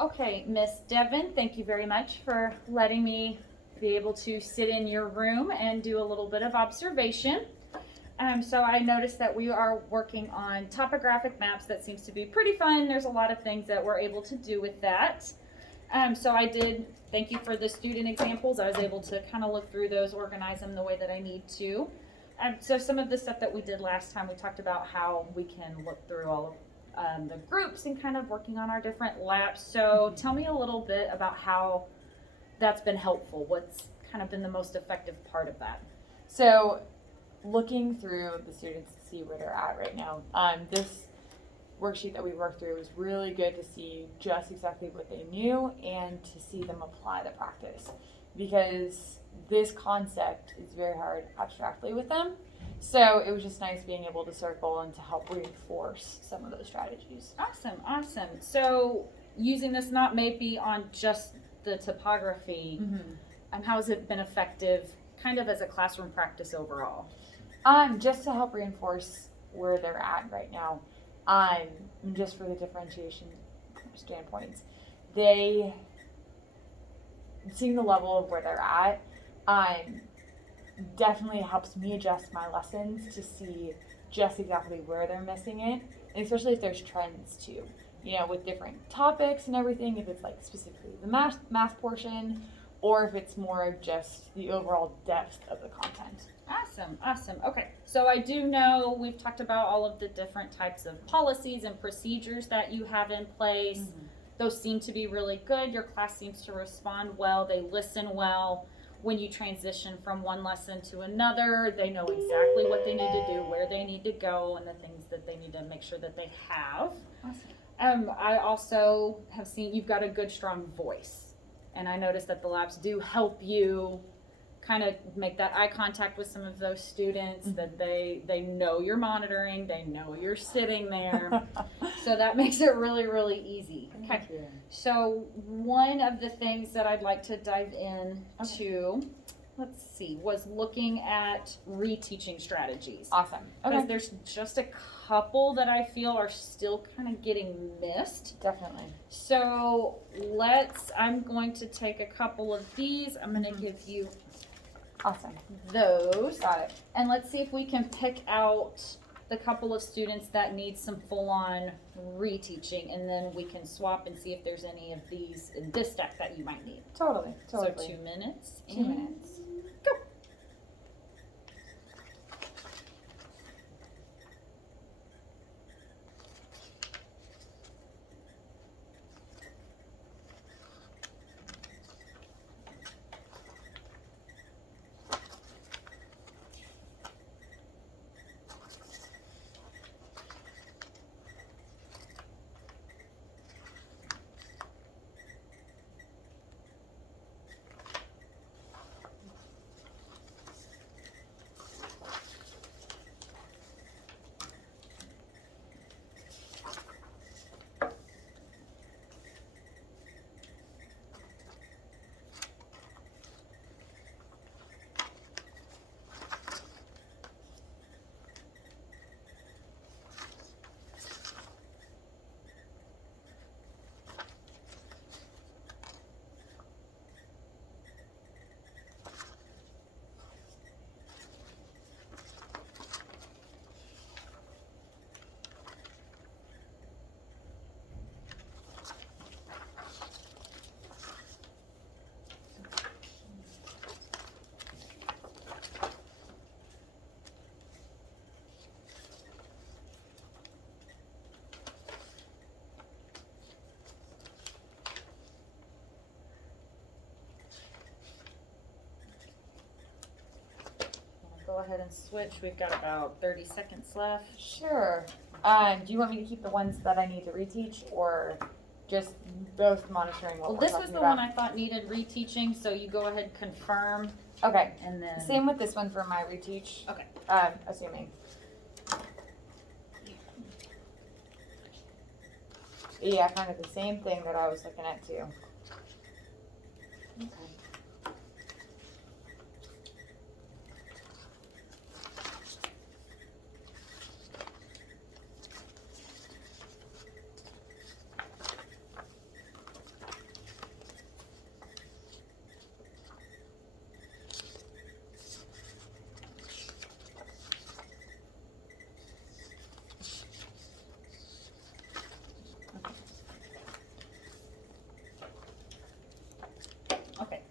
Okay, Miss Devon, thank you very much for letting me be able to sit in your room and do a little bit of observation. So I noticed that we are working on topographic maps. That seems to be pretty fun. There's a lot of things that we're able to do with that. So I did, thank you for the student examples. I was able to kind of look through those, organize them the way that I need to. So some of the stuff that we did last time, we talked about how we can look through all of the groups and kind of working on our different laps. So tell me a little bit about how that's been helpful. What's kind of been the most effective part of that? So, looking through the students to see where they're at right now, this worksheet that we worked through was really good to see just exactly what they knew and to see them apply the practice, because this concept is very hard abstractly with them. So it was just nice being able to circle and to help reinforce some of those strategies. Awesome, awesome. So using this not maybe on just the topography, how has it been effective kind of as a classroom practice overall? Just to help reinforce where they're at right now. Just for the differentiation standpoints, they seeing the level of where they're at, definitely helps me adjust my lessons to see just exactly where they're missing it, and especially if there's trends too. You know, with different topics and everything, if it's like specifically the math portion, or if it's more of just the overall depth of the content. Awesome, awesome. Okay, so I do know we've talked about all of the different types of policies and procedures that you have in place. Those seem to be really good. Your class seems to respond well, they listen well. When you transition from one lesson to another, they know exactly what they need to do, where they need to go, and the things that they need to make sure that they have. Awesome. I also have seen you've got a good, strong voice. And I noticed that the labs do help you kind of make that eye contact with some of those students, that they know you're monitoring, they know you're sitting there. So that makes it really, really easy. Okay. So one of the things that I'd like to dive in to, let's see, was looking at reteaching strategies. Awesome. Because there's just a couple that I feel are still kind of getting missed. Definitely. So I'm going to take a couple of these. I'm going to give you Awesome. those. Got it. And let's see if we can pick out the couple of students that need some full-on reteaching, and then we can swap and see if there's any of these in this deck that you might need. Totally. So 2 minutes. 2 minutes. Go. Go ahead and switch. We've got about 30 seconds left. Sure. Do you want me to keep the ones that I need to reteach, or just both monitoring what Well, we're this talking was the about? one I thought needed reteaching, so you go ahead, confirm, Okay. and then. Same with this one for my reteach. Okay. Assuming. Yeah, kind of the same thing that I was looking at too. Okay.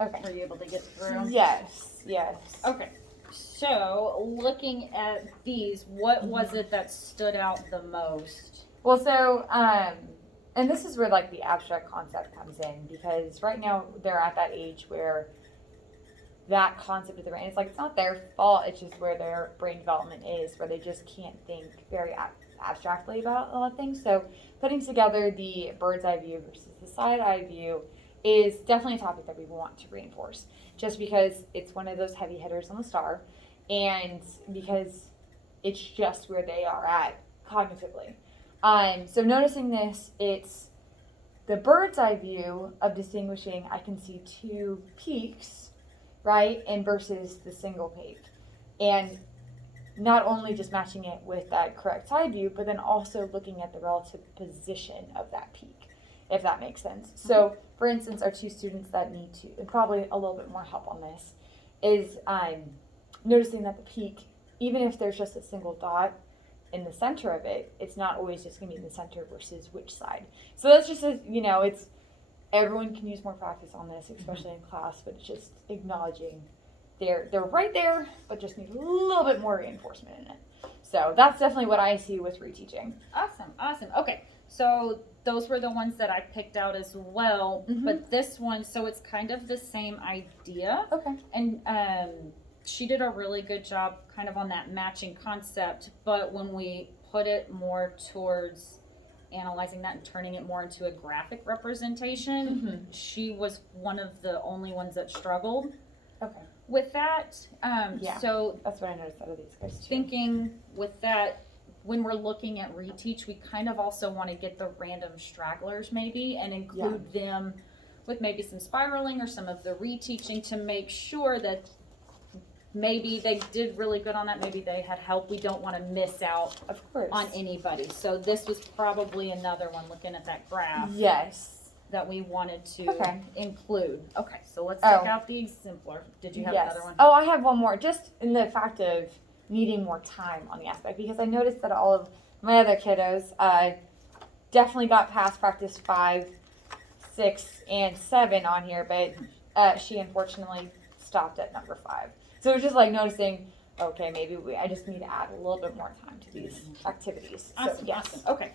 Okay. Were you able to get through? Yes. Yes. Okay. So, looking at these, what was Mm-hmm. it that stood out the most? Well, so, and this is where like the abstract concept comes in, because right now they're at that age where that concept of the brain, it's like it's not their fault, it's just where their brain development is, where they just can't think very abstractly about a lot of things. So, putting together the bird's eye view versus the side eye view is definitely a topic that we want to reinforce, just because it's one of those heavy hitters on the star, and because it's just where they are at cognitively. So noticing this, it's the bird's eye view of distinguishing, I can see two peaks, right, and versus the single peak. And not only just matching it with that correct side view, but then also looking at the relative position of that peak, if that makes sense. So, for instance, our two students that need to, and probably a little bit more help on this, is noticing that the peak, even if there's just a single dot in the center of it, it's not always just going to be in the center versus which side. So that's just it's everyone can use more practice on this, especially in class, but it's just acknowledging they're right there, but just need a little bit more reinforcement in it. So that's definitely what I see with reteaching. Awesome. Okay. So, those were the ones that I picked out as well. Mhm. But this one, so it's kind of the same idea. Okay. And she did a really good job kind of on that matching concept, but when we put it more towards analyzing that and turning it more into a graphic representation, Mm-hmm. she was one of the only ones that struggled Okay. with that. Yeah. So That's what I noticed out of these guys too. thinking with that, when we're looking at reteach, we kind of also want to get the random stragglers maybe and include them with maybe some spiraling or some of the reteaching to make sure that maybe they did really good on that. Maybe they had help. We don't want to miss out Of course. on anybody. So this was probably another one looking at that graph Yes. that we wanted to Okay. include. Okay, so let's Oh. check out the exemplar. Did you have Yes. another one? Oh, I have one more. Just in the fact of needing more time on the aspect, because I noticed that all of my other kiddos definitely got past practice 5, 6, and 7 on here, but she unfortunately stopped at number 5. So it was just like noticing, okay, maybe I just need to add a little bit more time to these activities. Awesome, So yes. awesome. Okay,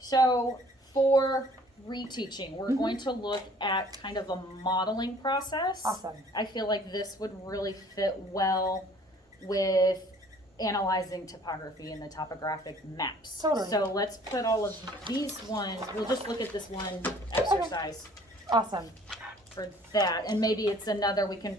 so for reteaching, we're Mhm. going to look at kind of a modeling process. Awesome. I feel like this would really fit well with analyzing topography and the topographic maps. Totally. So let's put all of these ones, we'll just look at this one exercise Awesome. for that. And maybe it's another, we can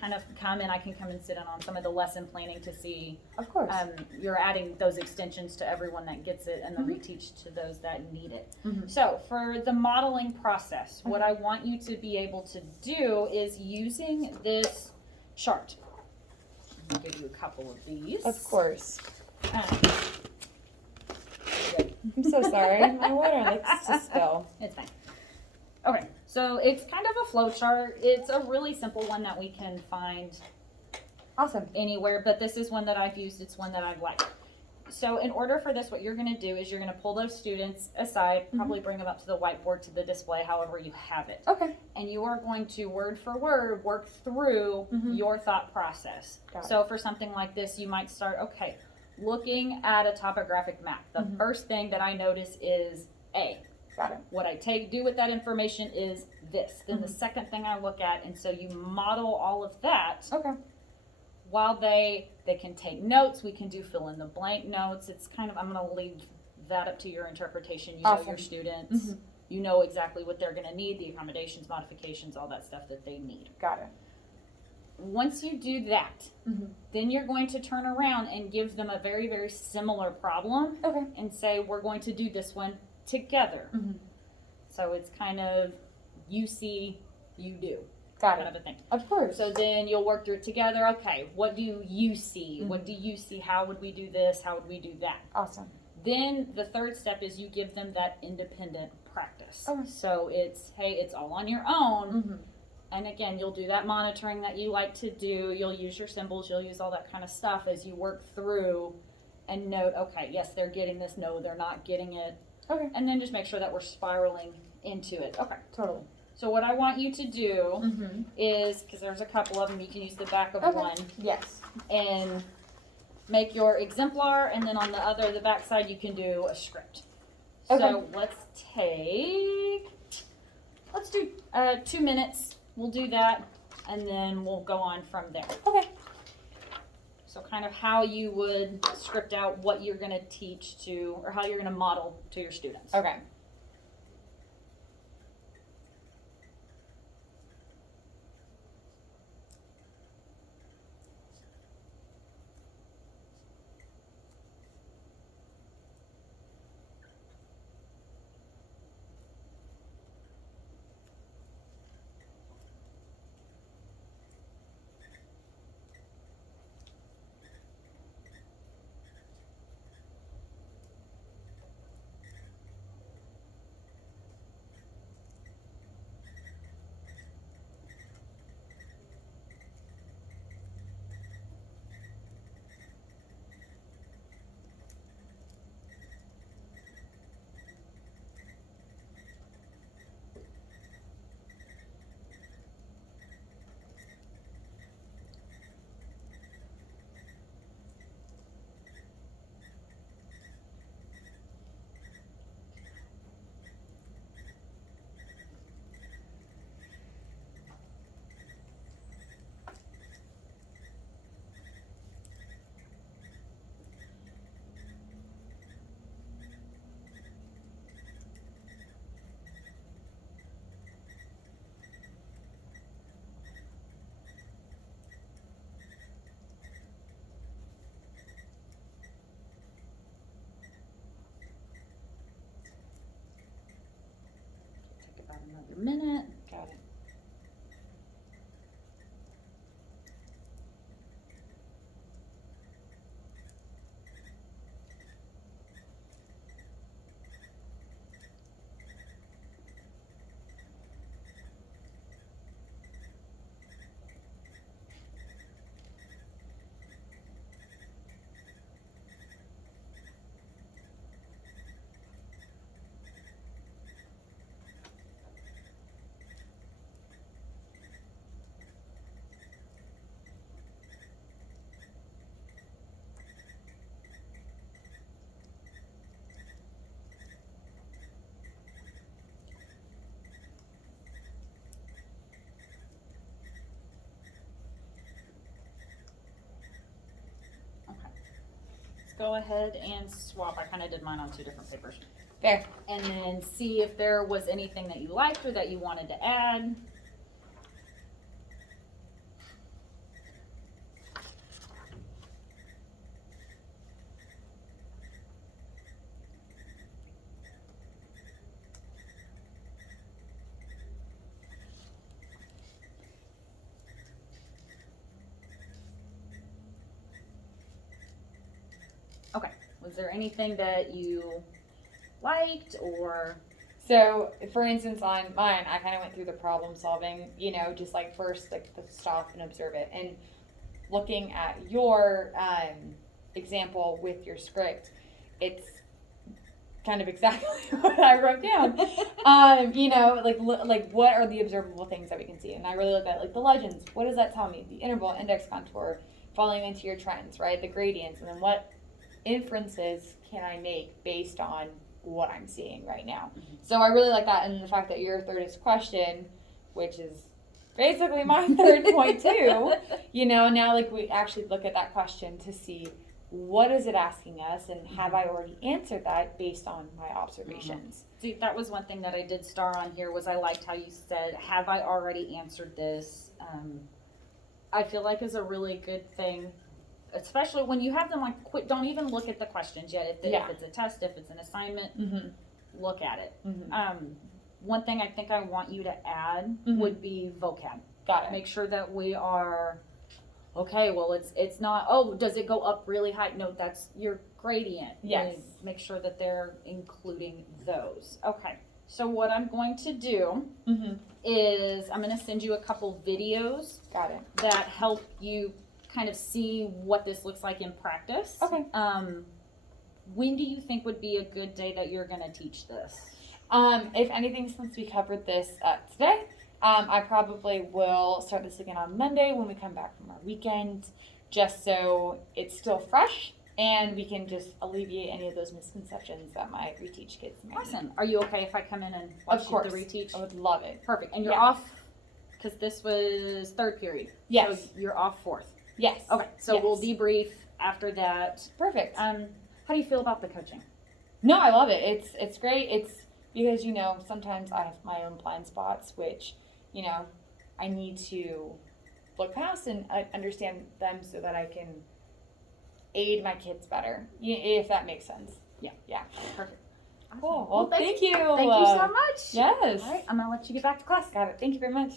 kind of I can come and sit in on some of the lesson planning to see Of course. you're adding those extensions to everyone that gets it and the Mhm. reteach to those that need it. Mhm. So for the modeling process, what I want you to be able to do is using this chart. I'll give you a couple of these. Of course. Um, I'm so sorry. My water likes to spill. It's fine. Okay, so it's kind of a flow chart. It's a really simple one that we can find Awesome. anywhere, but this is one that I've used. It's one that I've liked. So in order for this, what you're going to do is you're going to pull those students aside, probably bring them up to the whiteboard to the display, however you have it. Okay. And you are going to word for word work through Mhm. your thought process. Got it. So for something like this, you might start, okay, looking at a topographic map. The Mhm. first thing that I notice is A. Got it. What I do with that information is this. Then the Mhm. second thing I look at, and so you model all of that Okay. while they can take notes. We can do fill in the blank notes. It's kind of, I'm going to leave that up to your interpretation. You know Awesome. your students. Mhm. You know exactly what they're going to need, the accommodations, modifications, all that stuff that they need. Got it. Once you do that, Mhm. then you're going to turn around and give them a very, very similar problem Okay. and say, we're going to do this one together. Mhm. So it's kind of you see, you do Got kind it. of a thing. Of course. So then you'll work through it together. Okay, what do you see? Mhm. What do you see? How would we do this? How would we do that? Awesome. Then the third step is you give them that independent practice. Okay. So it's, hey, it's all on your own. Mhm. And again, you'll do that monitoring that you like to do. You'll use your symbols. You'll use all that kind of stuff as you work through and note, okay, yes, they're getting this. No, they're not getting it. Okay. And then just make sure that we're spiraling into it. Okay. Totally. So what I want you to do Mm-hmm. is, because there's a couple of them, you can use the back of Okay. one Yes. and make your exemplar, and then on the back side, you can do a script. Okay. So let's do 2 minutes. We'll do that, and then we'll go on from there. Okay. So kind of how you would script out what you're going to teach to, or how you're going to model to your students. Okay. Take about another minute. Got it. Let's go ahead and swap. I kind of did mine on 2 different papers. Fair. And then see if there was anything that you liked or that you wanted to add. Okay, was there anything that you liked or? So, for instance, on mine, I kind of went through the problem solving, just like first, like the stop and observe it. And looking at your example with your script, it's kind of exactly what I wrote down. Like what are the observable things that we can see? And I really look at like the legends. What does that tell me? The interval, index, contour, following into your trends, right? The gradients, and then what inferences can I make based on what I'm seeing right now? Mm-hmm. So I really like that, and the fact that your thirdest question, which is basically my third point too, now like we actually look at that question to see what is it asking us, and have I already answered that based on my observations? See, that was one thing that I did star on here was I liked how you said, have I already answered this? I feel like is a really good thing, especially when you have them like quit. Don't even look at the questions yet. If it's a test, if it's an assignment, Mm-hmm. look at it. Mm-hmm. One thing I think I want you to add Mhm. would be vocab. Got it. Make sure that we are okay. Well, it's not. Oh, does it go up really high? No, that's your gradient. Yes. Make sure that they're including those. Okay. So what I'm going to do Mm-hmm. is I'm going to send you a couple videos Got it. that help you kind of see what this looks like in practice. Okay. When do you think would be a good day that you're going to teach this? If anything, since we covered this today, I probably will start this again on Monday when we come back from our weekend, just so it's still fresh and we can just alleviate any of those misconceptions that my reteach kids may. Awesome. Are you okay if I come in and watch Of course. the reteach? I would love it. Perfect. And you're Yeah. off because this was third period. Yes. So you're off fourth. Yes. Okay. So Yes. we'll debrief after that. Perfect. How do you feel about the coaching? No, I love it. It's great. It's because, sometimes I have my own blind spots, which, I need to look past and understand them so that I can aid my kids better, if that makes sense. Yeah. Yeah. Perfect. Cool. Well, thank you. Thank you so much. Yes. All right. I'm going to let you get back to class. Got it. Thank you very much.